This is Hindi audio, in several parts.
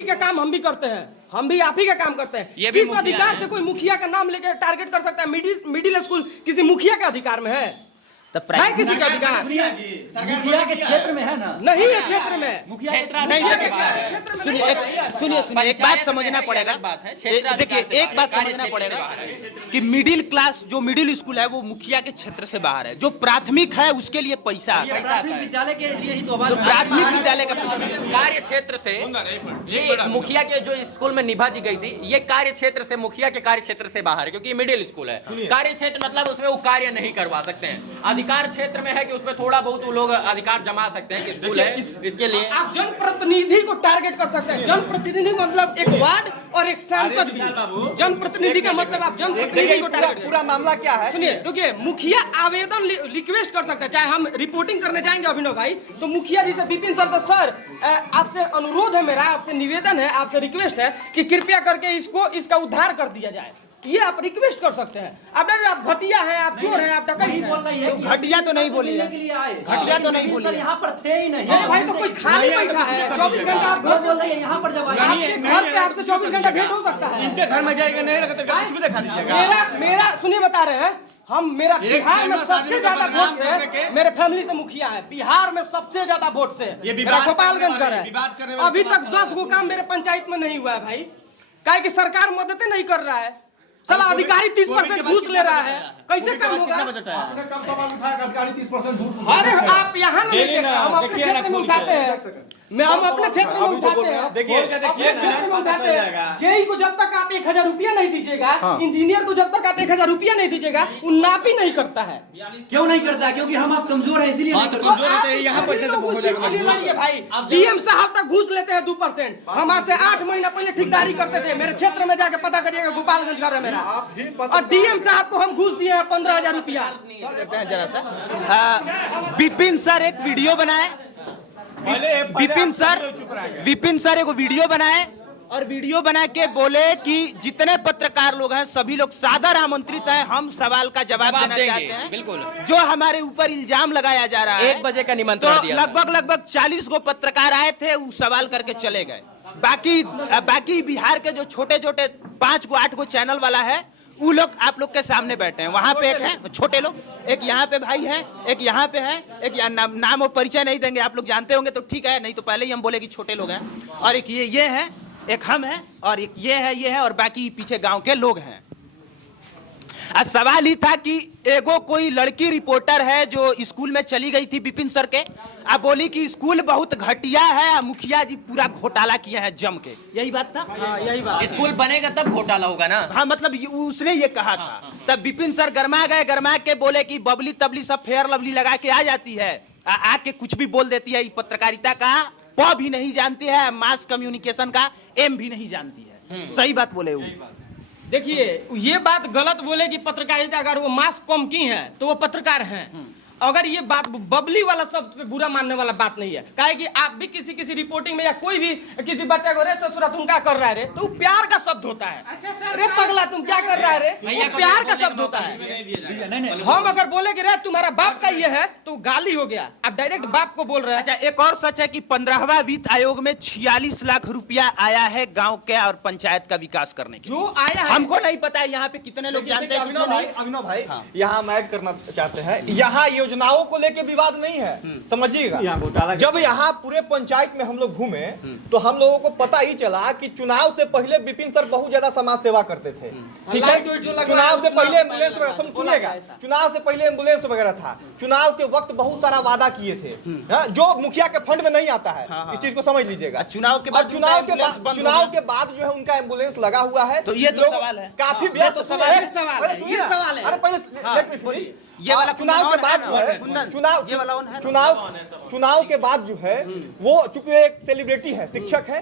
का काम हम भी करते हैं, हम भी आप ही का काम करते हैं। किस अधिकार से कोई मुखिया का नाम लेकर टारगेट कर सकता है? मिडिल स्कूल किसी मुखिया के अधिकार में है? है किसी का अधिकार? मुखिया के क्षेत्र में है ना? नहीं है क्षेत्र में, मुखिया सुनिए, एक बात समझना पड़ेगा। देखिए, एक बात समझना पड़ेगा कि मिडिल क्लास जो मिडिल स्कूल है वो मुखिया के क्षेत्र से बाहर है। जो प्राथमिक है उसके लिए पैसा आता है। प्राथमिक विद्यालय के लिए ही तो प्राथमिक विद्यालय का कार्य क्षेत्र से ये मुखिया के जो स्कूल में निभा दी गई थी, ये कार्य क्षेत्र से मुखिया के कार्य क्षेत्र से बाहर है, क्योंकि मिडिल स्कूल है। कार्य क्षेत्र मतलब उसमें वो कार्य नहीं करवा सकते हैं। अधिकार क्षेत्र में है कि उसमें थोड़ा बहुत वो लोग अधिकार जमा सकते हैं कि स्कूल है, इसके लिए आप जनप्रतिनिधि को टारगेट कर सकते हैं। जनप्रतिनिधि मतलब एक वार्ड और एक सांसद भी। जनप्रतिनिधि का मतलब आप जनप्रतिनिधि को टारगेट। पूरा मामला क्या है? सुनिए, रुकिए, मुखिया आवेदन रिक्वेस्ट कर सकता है। चाहे हम रिपोर्टिंग करने जाएंगे अभिनव भाई, तो मुखिया जी से, विपिन सर से, सर आपसे अनुरोध है, मेरा आपसे निवेदन है, आपसे रिक्वेस्ट है कि कृपया करके इसका उद्धार कर दिया जाए। ये आप रिक्वेस्ट कर सकते हैं। आप घटिया हैं, आप चोर हैं, आप डकैत हैं। घटिया तो नहीं बोली है, घटिया तो नहीं बोली। यहाँ पर थे ही नहीं। अरे भाई, तो कोई खाली बैठा है 24 घंटा? आप घर बोल रहे हैं, यहाँ पर जब आपके घर पे आपसे 24 घंटा भेंट हो सकता है। इनके घर में जाएगा, नहीं लगता कुछ भी दिखा दीजिएगा। मेरा सुनिए, बता रहे हैं मेरा बिहार में सबसे ज्यादा वोट से मेरे फैमिली से मुखिया है। बिहार में सबसे ज्यादा वोट से मेरा गोपालगंज घर है। अभी तक 10 गो काम मेरे पंचायत में नहीं हुआ है भाई। काहे कि सरकार मदद नहीं कर रहा है। चला अधिकारी 30% घूस ले रहा है, कैसे काम होगा? आपने कम सवाल उठाया, अधिकारी 30% घूस। अरे आप यहाँ नहीं लेते, हम अपने क्षेत्र में उठाते हैं। हम अपने क्षेत्र में उठाते हैं, अपने क्षेत्र में उठाते हैं। जेई को जब तक आप 1000 रुपया नहीं दीजिएगा, इंजीनियर को जब तक आप 1000 रुपया नहीं दीजिएगा, वो नाप ही नहीं करता है। क्यों नहीं करता है? क्योंकि हम आप कमजोर है, इसीलिए नहीं करते। यहाँ पर भाई डीएम साहब तक घूस लेते हैं 2%। हम आज से 8 महीना पहले ठेकेदारी करते थे। मेरे क्षेत्र में जाके पता करिएगा, गोपालगंज घर है मेरा, और डीएम साहब को हम घूस दिए हैं 15,000 रुपया। जरा सा विपिन सर एक वीडियो बनाए, विपिन सर एक वीडियो बनाए और वीडियो बना के बोले कि जितने पत्रकार लोग हैं सभी लोग सादर आमंत्रित हैं, हम सवाल का जवाब देना चाहते हैं। बिल्कुल, जो हमारे ऊपर इल्जाम लगाया जा रहा है। 1 बजे का निमंत्रण दिया, तो लगभग 40 गो पत्रकार आए थे, वो सवाल करके चले गए। बाकी बिहार के जो छोटे छोटे 5 गो 8 गो चैनल वाला है, वो लोग आप लोग के सामने बैठे हैं। वहां पे एक है छोटे लोग, एक यहाँ पे भाई है, एक यहाँ पे है, एक नाम और परिचय नहीं देंगे, आप लोग जानते होंगे तो ठीक है, नहीं तो पहले ही हम बोले कि छोटे लोग हैं। और एक ये है, एक हम हैं, और एक ये है, और बाकी पीछे गांव के लोग हैं। सवाल ही था कि एगो कोई लड़की रिपोर्टर है जो स्कूल में चली गई थी विपिन सर के, अब बोली कि स्कूल बहुत घटिया है, मुखिया जी पूरा घोटाला किए हैं जम के। यही बात था। यही बात। स्कूल बनेगा तब घोटाला होगा ना। हाँ, मतलब उसने ये कहा था। तब विपिन सर गरमा गए, गरमा के बोले कि बबली तबली सब फेयर लवली लगा के आ जाती है, आके कुछ भी बोल देती है। पत्रकारिता का प भी नहीं जानती है, मास कम्युनिकेशन का एम भी नहीं जानती है। सही बात बोले वो। देखिए, ये बात गलत बोले कि पत्रकारिता, अगर वो मास कम की है तो वो पत्रकार हैं। अगर ये बात बबली वाला शब्द पे बुरा मानने वाला बात नहीं है। काहे कि आप भी किसी रिपोर्टिंग में या कोई भी किसी बच्चे को रे ससुरा तुम क्या कर रहा है रे, तो प्यार का शब्द होता है। रे पगला तुम क्या कर रहा है रे, वो प्यार का शब्द होता है। हम अगर बोले कि रे तुम्हारा बाप का ये है तो गाली हो गया। आप डायरेक्ट बाप को बोल रहे हैं। अच्छा, एक और सच है कि 15वां वित्त आयोग में 46 लाख रुपया आया है गाँव के और पंचायत का विकास करने के। जो आया है हमको नहीं पता है यहाँ पे कितने लोग जानते हैं। अभिनव भाई, यहाँ हम ऐड करना चाहते हैं, यहाँ योजनाओं को लेके विवाद नहीं है, समझिएगा। जब यहाँ पूरे पंचायत में हम लोग घूमे तो हम लोगों को पता ही चला कि चुनाव से पहले विपिन सर बहुत ज्यादा समाज सेवा करते थे। ठीक है, चुनाव से पहले एम्बुलेंस वगैरह, सुनिएगा, चुनाव से पहले एम्बुलेंस वगैरह था। चुनाव के वक्त बहुत सारा वादा किए थे जो मुखिया के फंड में नहीं आता है। इस चीज को समझ लीजिएगा। चुनाव के बाद जो है उनका एम्बुलेंस लगा हुआ है। तो ये तो सवाल है, काफी व्यस्त सवाल है। अरे पहले ये वाला चुनाव के बाद चुनाव के बाद जो है वो चूंकि एक सेलिब्रिटी है, शिक्षक है,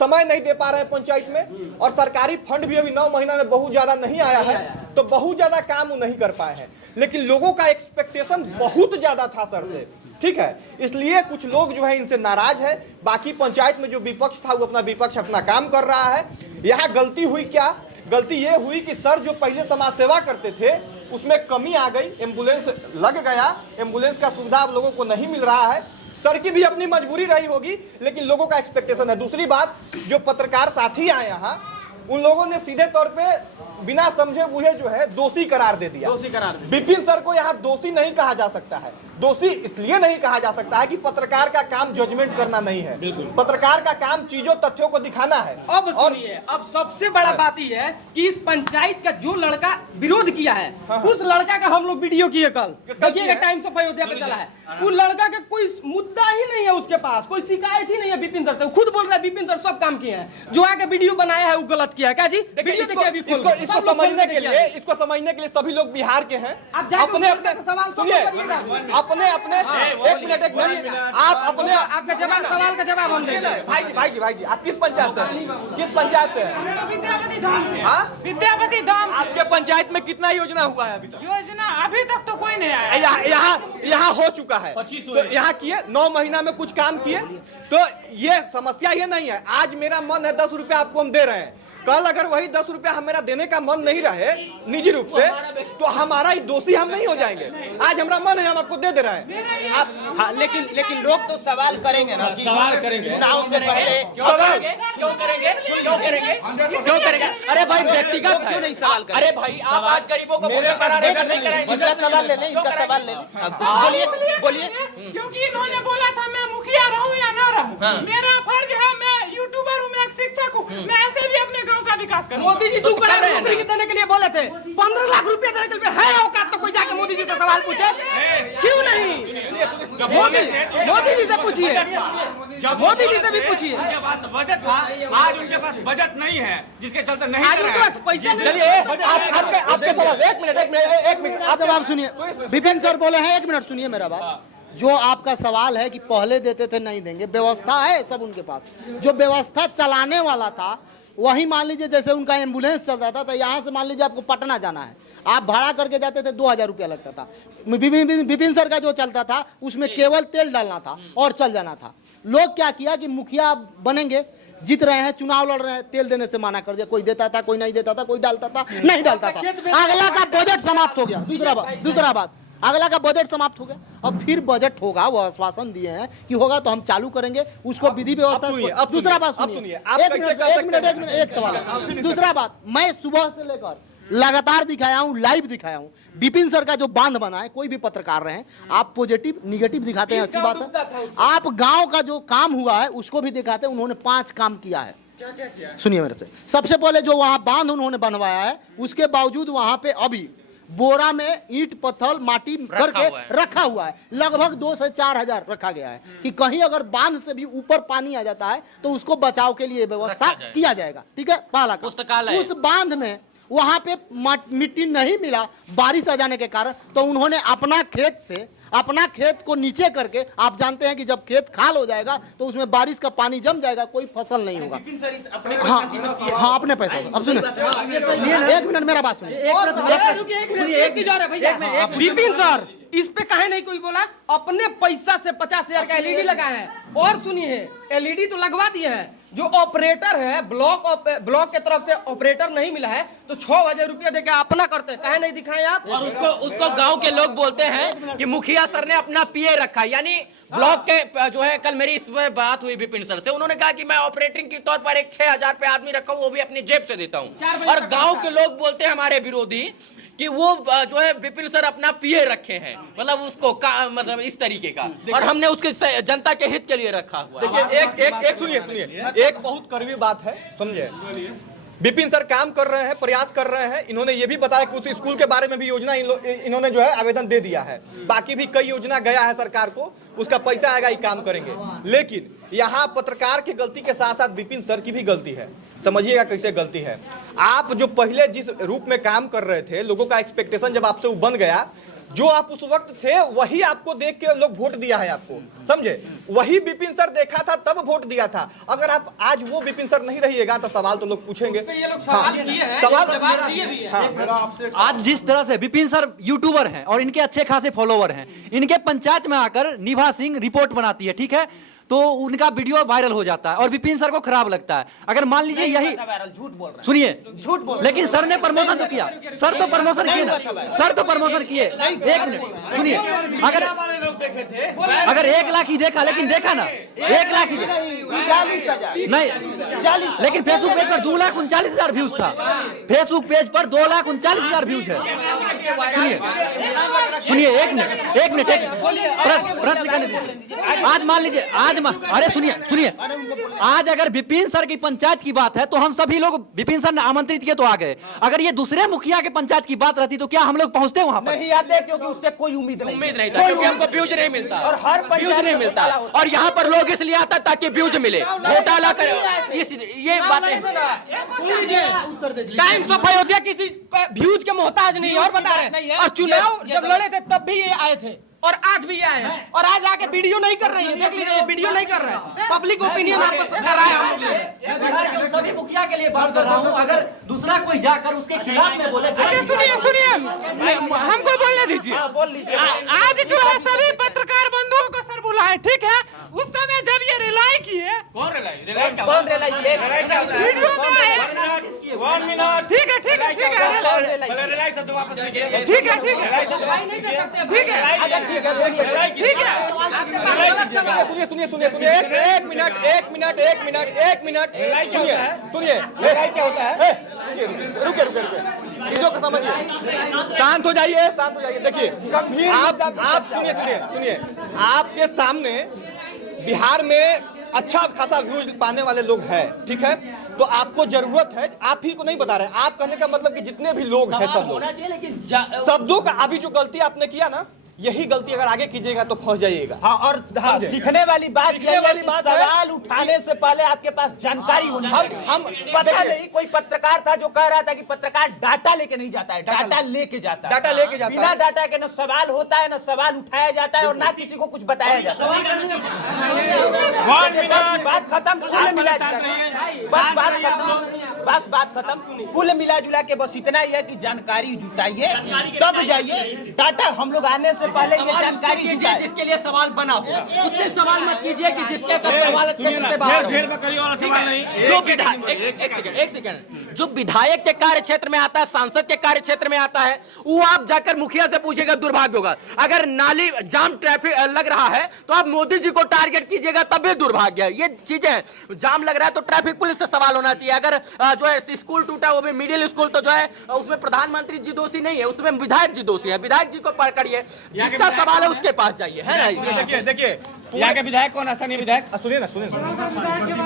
समय नहीं दे पा रहे हैं पंचायत में, और सरकारी फंड भी अभी 9 महीना में बहुत ज्यादा नहीं आया है, तो बहुत ज्यादा काम वो नहीं कर पाए हैं। लेकिन लोगों का एक्सपेक्टेशन बहुत ज्यादा था सर से। ठीक है, इसलिए कुछ लोग जो है इनसे नाराज है। बाकी पंचायत में जो विपक्ष था वो अपना काम कर रहा है। यहाँ गलती हुई क्या? गलती ये हुई कि सर जो पहले समाज सेवा करते थे उसमें कमी आ गई, एम्बुलेंस लग गया, एम्बुलेंस का सुविधा आप लोगों को नहीं मिल रहा है। सर की भी अपनी मजबूरी रही होगी, लेकिन लोगों का एक्सपेक्टेशन है। दूसरी बात, जो पत्रकार साथी आए यहाँ, उन लोगों ने सीधे तौर पे बिना समझे बुझे जो है दोषी करार दे दिया। दोषी करार दे। विपिन सर को यहाँ दोषी नहीं कहा जा सकता है। दोषी इसलिए नहीं कहा जा सकता है कि पत्रकार का काम जजमेंट करना नहीं है, पत्रकार का काम चीजों तथ्यों को दिखाना है। अब सुनिए, अब सबसे बड़ा बात यह है कि इस पंचायत का जो लड़का विरोध किया है, उस लड़का का हम लोग वीडियो किए कल, देखिए टाइम्स ऑफ अयोध्या पे चला है। उस लड़का का कोई मुद्दा ही नहीं है, उसके पास कोई शिकायत ही नहीं है विपिन सर से। खुद बोल रहा है विपिन सर सब काम किए हैं, जो आके वीडियो बनाया है वो गलत किया है। क्या जी? वीडियो देखिए अभी खोल के। इसको समझने के लिए, इसको समझने के लिए सभी लोग बिहार के हैं। आप जाके अपने उससे अपने सवाल सुनिए, करिएगा। अपने अपने एक मिनट आप अपने आपका जवाब, सवाल का जवाब हम देंगे। भाई जी आप किस पंचायत से हैं? किस पंचायत से हैं? विद्यापति धाम से। हाँ? विद्यापति धाम से। आपके पंचायत में कितना योजना हुआ है अभी तक? योजना अभी तक तो कोई नहीं आया। यहाँ हो चुका है, तो यहाँ किए 9 महीना में कुछ काम किए, तो ये समस्या ये नहीं है। आज मेरा मन है 10 रुपया आपको हम दे रहे हैं, कल अगर वही 10 रुपया हम मेरा देने का मन नहीं रहे निजी रूप से, तो हमारा ही दोषी हम नहीं हो जाएंगे। आज हमारा मन है, हम आपको दे दे रहे हैं आप। हाँ, लेकिन लोग तो सवाल करेंगे ना कि सवाल करेंगे। चुनाव से पहले क्यों करेंगे? अरे भाई व्यक्तिगत है। नहीं सवाल करें? अरे भाई आप आज गरीबों को वोट कराने का नहीं कराएंगे। इनका सवाल ले लें, इनका सवाल ले लें। बोलिए। क्योंकि इन्होंने बोला था मैं मुखिया रहूं या ना रहूं, मेरा फर्ज है, मैं यूट्यूबर हूं, मैं एक शिक्षक हूं, मैं ऐसे भी अपने गांव का विकास करूं। मोदी जी 2 करोड़ नौकरी के देने के लिए बोले थे, 15 लाख रुपया देने के लिए है औकात तो कोई जाके मोदी जी से सवाल पूछे? क्यों नहीं? मोदी जी से पूछिए, मोदी जी से भी पूछिए। उनके पास बजट था, आज उनके पास बजट नहीं है, जिसके चलते नहीं आज कर उनके रहे पास पैसा नहीं। चलिए आपके सवाल, एक मिनट आप जवाब सुनिए। विपिन सर बोले हैं, 1 मिनट सुनिए मेरा बात। जो आपका सवाल है कि पहले देते थे नहीं देंगे, व्यवस्था है सब उनके पास। जो व्यवस्था चलाने वाला था वही, मान लीजिए जैसे उनका एम्बुलेंस चलता था, तो यहाँ से मान लीजिए आपको पटना जाना है, आप भाड़ा करके जाते थे, 2000 रुपया लगता था। विपिन सर का जो चलता था उसमें केवल तेल डालना था और चल जाना था। लोग क्या किया कि मुखिया बनेंगे, जीत रहे हैं, चुनाव लड़ रहे हैं, तेल देने से माना कर दिया। कोई देता था, कोई नहीं देता था, कोई डालता था, नहीं डालता था। अगला का बजट समाप्त हो गया। दूसरा बात, अगला का बजट समाप्त हो गया। अब फिर बजट होगा, वो आश्वासन दिए हैं कि होगा तो हम चालू करेंगे उसको, विधि व्यवस्था। दूसरा बात सुनिए, एक सवाल है। दूसरा बात, मैं सुबह से लेकर लगातार दिखाया हूं, लाइव दिखाया हूं, विपिन सर का जो बांध बना है, कोई भी पत्रकार रहे, आप पॉजिटिव निगेटिव दिखाते हैं, अच्छी बात है। आप गांव का जो काम हुआ है उसको भी दिखाते हैं। उन्होंने 5 काम किया है। सुनिए मेरे से, सबसे पहले जो वहां बांध उन्होंने बनवाया है, उसके बावजूद वहां पे अभी बोरा में ईंट पत्थर माटी करके रखा हुआ है। लगभग 2 से 4 हजार रखा गया है कि कहीं अगर बांध से भी ऊपर पानी आ जाता है तो उसको बचाव के लिए व्यवस्था किया जाएगा। ठीक है, पहला काम। उस बांध में वहां पे मिट्टी नहीं मिला बारिश आ जाने के कारण, तो उन्होंने अपना खेत को नीचे करके, आप जानते हैं कि जब खेत खाल हो जाएगा तो उसमें बारिश का पानी जम जाएगा, कोई फसल नहीं होगा। हाँ, अपने पैसा। अब सुनिए, 1 मिनट मेरा बात सुनिए। विपिन सर इस पे काहे नहीं कोई बोला? अपने पैसा से 50,000 का एलईडी लगाए हैं। और सुनिए, एलईडी तो लगवा दिए हैं, जो ऑपरेटर है ब्लॉक के तरफ से ऑपरेटर नहीं मिला है, तो 6,000 रुपया देके अपना करते, काहे नहीं दिखाए आप? और उसको गांव के लोग बोलते हैं कि मुखिया सर ने अपना पीए रखा। यानी ब्लॉक के जो है, कल मेरी इस पर बात हुई विपिन सर से, उन्होंने कहा कि मैं ऑपरेटिंग के तौर पर एक 6,000 पे आदमी रखा हूं, वो भी अपनी जेब से देता हूं। और गांव के लोग बोलते हैं हमारे विरोधी कि वो जो है विपिन सर अपना पीए रखे हैं, मतलब उसको मतलब इस तरीके का, और हमने उसके जनता के हित के लिए रखा हुआ। देखिए सुनिए, एक बहुत कड़वी बात है, समझे। विपिन सर काम कर रहे हैं, प्रयास कर रहे हैं। इन्होंने ये भी बताया कि उस स्कूल के बारे में भी योजना इन्होंने जो है आवेदन दे दिया है। बाकी भी कई योजना गया है सरकार को, उसका पैसा आएगा, ये काम करेंगे। लेकिन यहाँ पत्रकार की गलती के साथ साथ विपिन सर की भी गलती है। समझिएगा कैसे गलती है। आप जो पहले जिस रूप में काम कर रहे थे, लोगों का एक्सपेक्टेशन जब आपसे वो बन गया, जो आप उस वक्त थे वही आपको देख के लोग वोट दिया है आपको, समझे। वही विपिन सर देखा था तब वोट दिया था। अगर आप आज वो विपिन सर नहीं रहिएगा तो सवाल तो लोग पूछेंगे। ये लोग सवाल किए हैं, जवाब दिए भी हैं। आज जिस तरह से विपिन सर यूट्यूबर हैं और इनके अच्छे खासे फॉलोवर हैं, इनके पंचायत में आकर निभा सिंह रिपोर्ट बनाती है, ठीक है, तो उनका वीडियो वायरल हो जाता है और विपिन सर को खराब लगता है। अगर मान लीजिए यही झूठ बोल रहा है। सुनिए, झूठ बोल लेकिन सर ने प्रमोशन तो किया, सर तो प्रमोशन किए ना, सर तो प्रमोशन किए। एक मिनट सुनिए, अगर 1 लाख ही देखा, लेकिन देखा ना 1 लाख ही देखा 40,000 नहीं, लेकिन फेसबुक पेज पर 2,39,000 व्यूज था, फेसबुक पेज पर 2,39,000 व्यूज है। सुनिए एक मिनट प्रश्न करने दीजिए। आज मान लीजिए अरे सुनिए आज अगर विपिन सर की पंचायत की बात है तो हम सभी लोग विपिन सर ने आमंत्रित किए तो आ गए। अगर ये दूसरे मुखिया के पंचायत की बात रहती तो क्या हम लोग पहुंचते वहां पर? नहीं आते, क्योंकि उससे कोई उम्मीद नहीं था, क्योंकि हमको व्यूज नहीं मिलता और हर व्यूज नहीं मिलता। और यहाँ पर लोग इसलिए आता ताकि व्यूज मिले, घोटाला करे, ये बातें। टाइम्स ऑफ अयोध्या किसी व्यूज के मोहताज नहीं है और बता रहे हैं। और चुनाव जब लड़े थे तब भी ये आए थे और आज भी आए हैं और आज आके वीडियो नहीं कर रही है। देख लीजिए वीडियो नहीं कर रहे हैं, पब्लिक ओपिनियन आपको कर रहा है। हम बिहार के सभी मुखिया के लिए बात कर रहा हूँ, अगर दूसरा कोई जाकर उसके खिलाफ में बोले। सुनिए हमको बोलने दीजिए। बोल लीजिए। आज जो है सभी पत्रकार बंधुओं को सर बुलाए, ठीक है। उस समय जब ये रिलाई किए, कौन रिलाई कौन रिलाई किए? वीडियो में आए। 1 मिनट। ठीक है रिलाई से तो वापस लीजिए। ठीक है ठीक है सुनिए एक मिनट सुनिए क्या होता है। रुके चीजों को समझिए, शांत हो जाइए। देखिए गंभीर आप सुनिए आपके सामने बिहार में अच्छा खासा व्यूज पाने वाले लोग हैं, ठीक है। तो आपको जरूरत है, आप ही को नहीं बता रहे, आप कहने का मतलब कि जितने भी लोग हैं सब लोग शब्दों का अभी जो गलती आपने किया ना, यही गलती अगर आगे कीजिएगा तो फंस जाइएगा। हाँ, और सीखने वाली बात सवाल उठाने से पहले आपके पास जानकारी होनी चाहिए। हम पता नहीं, कोई पत्रकार था जो कह रहा था कि पत्रकार डाटा लेके नहीं जाता है, डाटा लेके जाता है। बिना डाटा के न सवाल होता है, न सवाल उठाया जाता है और ना किसी को कुछ बताया जाता है। बात खत्म, कुल मिला बस बात खत्म। कुल मिला जुला के बस इतना ही है कि जानकारी जुटाइए, तब जाइए। डाटा हम लोग आने से पहले ये जानकारी कीजिए जिसके लिए सवाल बना हो, उससे सवाल मत कीजिए कि जिसके सवाल क्षेत्र से बाहर हो। जो एक सेकंड जो विधायक के कार्य क्षेत्र में आता है, सांसद के कार्य क्षेत्र में आता है, वो आप जाकर मुखिया से पूछेगा, दुर्भाग्य होगा। अगर नाली जाम ट्रैफिक लग रहा है तो आप मोदी जी को टारगेट कीजिएगा, तब भी दुर्भाग्य है। ये चीजें हैं, जाम लग रहा है तो ट्रैफिक पुलिस से सवाल होना चाहिए। अगर जो है स्कूल टूटा, वो भी मिडिल स्कूल, तो जो है उसमें प्रधानमंत्री जी दोषी नहीं है, उसमें विधायक जी दोषी है। विधायक जी को पकड़िए, जिसका सवाल है उसके पास जाइए, है ना। देखिए यहाँ के विधायक कौन, स्थानीय विधायक? सुनिए ना।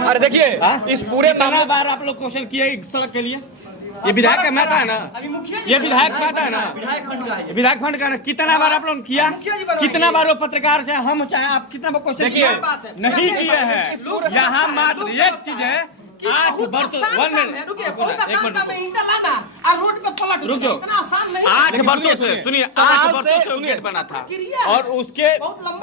अरे देखिए इस पूरे कितना बार आप लोग क्वेश्चन किए सड़क के लिए? ये विधायक का महत्व है ना, ये विधायक महत्व है ना, विधायक फंड का। कितना बार आप लोग किया, कितना बार वो पत्रकार से हम चाहे आप कितना बार क्वेश्चन किए नहीं किए हैं। यहाँ मात्र एक चीज है, 8 वर्ष 1 मिनट रुक जाओ। 8 वर्षों से सुनिए, 8 वर्षों से गेट बना था और उसके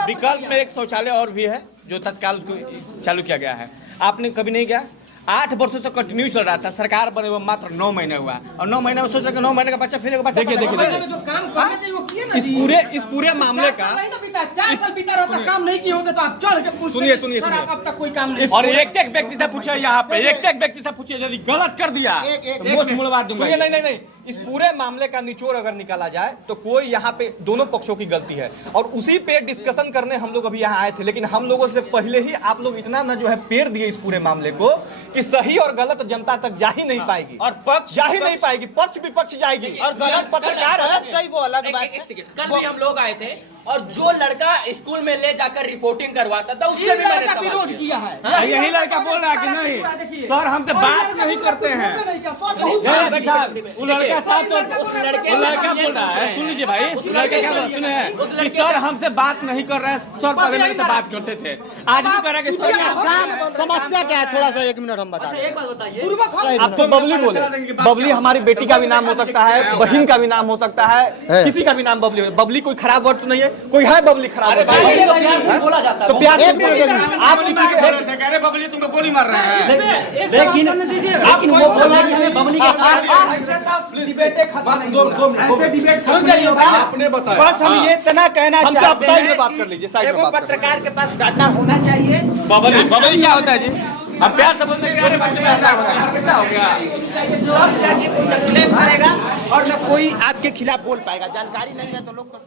विकल्प में एक शौचालय और भी है जो तत्काल उसको चालू किया गया है। आपने कभी नहीं गया? 8 वर्षों से कंटिन्यू चल रहा था। सरकार बने हुए मात्र 9 महीने हुआ और 9 महीने में सोच रहे 9 महीने का बच्चा फिर बच्चा। देखिए इस पूरे मामले का 4 साल बीता रहा था, काम नहीं किए होते तो आप चढ़ के पूछते। सुनिए अब तक कोई काम नहीं। और एक व्यक्ति से पूछे, यहाँ पे एक व्यक्ति से पूछे, यदि गलत कर दिया तो मोछ मुड़वा दूंगा। नहीं, इस पूरे मामले का निचोड़ अगर निकाला जाए तो कोई यहाँ पे दोनों पक्षों की गलती है और उसी पे डिस्कशन करने हम लोग अभी यहाँ आए थे। लेकिन हम लोगों से पहले ही आप लोग इतना ना जो है पेड़ दिए इस पूरे मामले को कि सही और गलत जनता तक जा ही नहीं पाएगी और पक्ष जा ही नहीं पाएगी, पक्ष विपक्ष जाएगी और गलत पत्रकार है सही वो अलग बात है। कल भी हम लोग आए थे और जो लड़का स्कूल में ले जाकर रिपोर्टिंग करवाता था उससे भी मैंने सवाल किया है। यही लड़का बोल रहा है कि नहीं सर हमसे बात नहीं करते हैं। वो लड़का साफ तौर पर वो लड़का बोल रहा है, सुन लीजिए भाई, लड़के क्या सुने हैं कि सर हमसे बात नहीं कर रहे हैं, सर पहले मेरे से बात करते थे, आज भी कह रहा है कि सर समस्या क्या है, थोड़ा सा 1 मिनट हम बता दें। एक बात बताइए, आपको बबली बोले, बबली हमारी बेटी का भी नाम हो सकता है, बहन का भी नाम हो सकता है, किसी का भी नाम बबली हो। बबली कोई खराब वर्ड तो नहीं है। कोई है बबली खराब होता है? बोला जाता तो प्यार से एक मिनट, एक मिनट। आप किसी के बबली तुमको गोली मार रहे हैं। लेकिन वो बोला कि हमें बबली के साथ आपने बताया। बस हम ये इतना कहना हम तो आप चाहते साइड में हैं बात कर लीजिए, साइड कि में वो बात कर पत्रकार के पास डाटा होना चाहिए। बबली क्या होता है जी? हम प्यार से बोलते हैं कि अरे भाई क्या हो गया? अब जाके कोई क्लेम करेगा और न कोई आपके खिलाफ बोल पाएगा। जानकारी नहीं है तो लोग तो